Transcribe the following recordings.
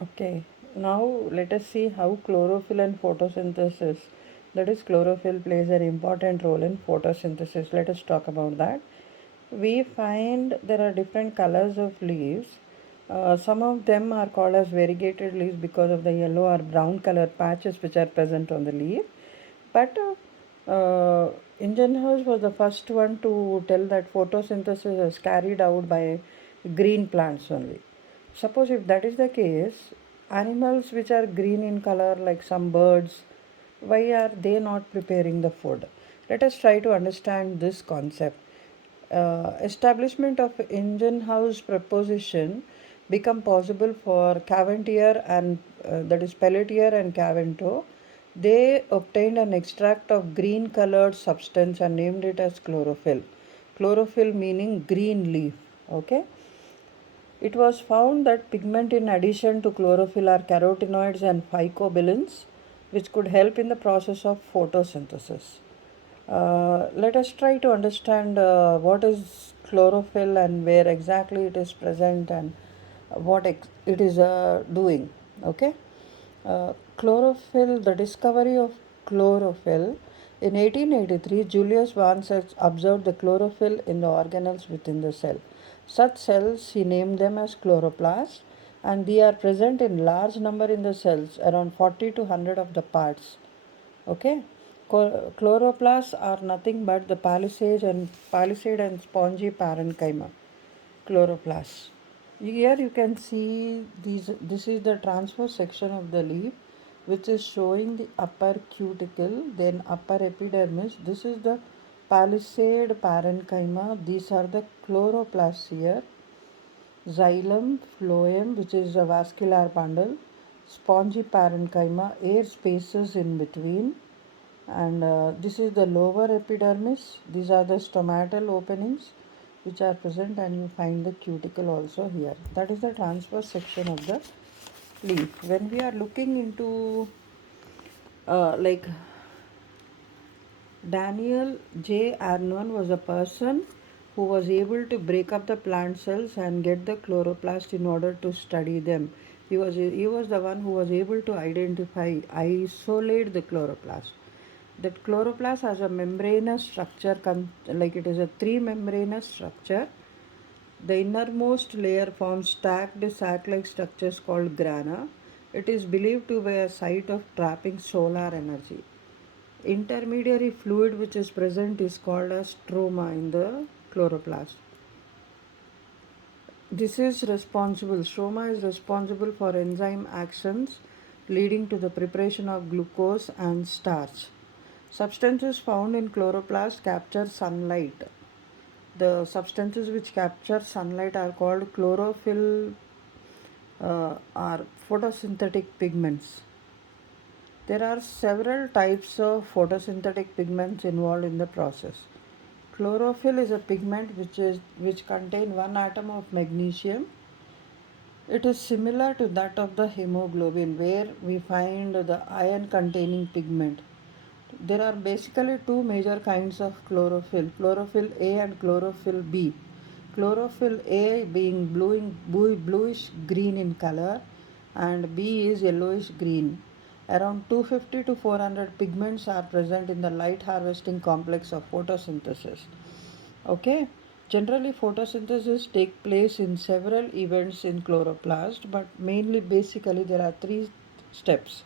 Okay, now let us see how chlorophyll and photosynthesis, that is, chlorophyll plays an important role in photosynthesis. Let us talk about that. We find there are different colors of leaves. Some of them are called as variegated leaves because of the yellow or brown color patches which are present on the leaf. But Ingenhousz was the first one to tell that photosynthesis is carried out by green plants only. Suppose if that is the case, animals which are green in color, like some birds, why are they not preparing the food? Let us try to understand this concept. Establishment of engine house proposition become possible for Cavendier and that is Pelletier and Caventou. They obtained an extract of green colored substance and named it as chlorophyll. Chlorophyll meaning green leaf. Okay. It was found that pigment in addition to chlorophyll are carotenoids and phycobilins, which could help in the process of photosynthesis. Let us try to understand what is chlorophyll and where exactly it is present and it is doing. Okay. Chlorophyll, the discovery of chlorophyll. In 1883, Julius Van Sachs observed the chlorophyll in the organelles within the cell. Such cells, he named them as chloroplasts, and they are present in large number in the cells, around 40 to 100 of the parts. Okay. Chloroplasts are nothing but the palisade and spongy parenchyma. Chloroplasts. Here you can see this is the transverse section of the leaf, which is showing the upper cuticle, then upper epidermis. This is the palisade parenchyma. These are the chloroplasts here. Xylem, phloem, which is a vascular bundle, spongy parenchyma, air spaces in between, and this is the lower epidermis. These are the stomatal openings which are present, and you find the cuticle also here. That is the transverse section of the leaf. When we are looking into like Daniel J. Arnon was a person who was able to break up the plant cells and get the chloroplast in order to study them. He was the one who was able to isolate the chloroplast. That chloroplast has a membranous structure, like it is a three membranous structure. The innermost layer forms stacked sac-like structures called grana. It is believed to be a site of trapping solar energy. Intermediary fluid which is present is called as stroma in the chloroplast. Stroma is responsible for enzyme actions leading to the preparation of glucose and starch. Substances found in chloroplast capture sunlight. The substances which capture sunlight are called chlorophyll or photosynthetic pigments. There are several types of photosynthetic pigments involved in the process. Chlorophyll is a pigment which contain one atom of magnesium. It is similar to that of the hemoglobin, where we find the iron containing pigment. There are basically two major kinds of chlorophyll A and chlorophyll B. Chlorophyll A being bluish green in color, and B is yellowish green. Around 250 to 400 pigments are present in the light harvesting complex of photosynthesis. Okay. Generally, photosynthesis take place in several events in chloroplast, but mainly basically there are three steps: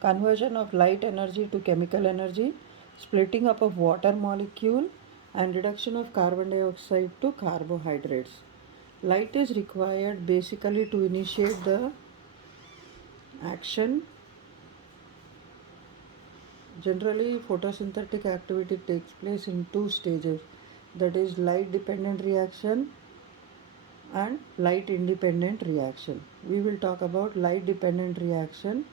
conversion of light energy to chemical energy, splitting up of water molecule, and reduction of carbon dioxide to carbohydrates. Light is required basically to initiate the action. Generally, photosynthetic activity takes place in two stages, that is, light dependent reaction and light independent reaction. We will talk about light dependent reaction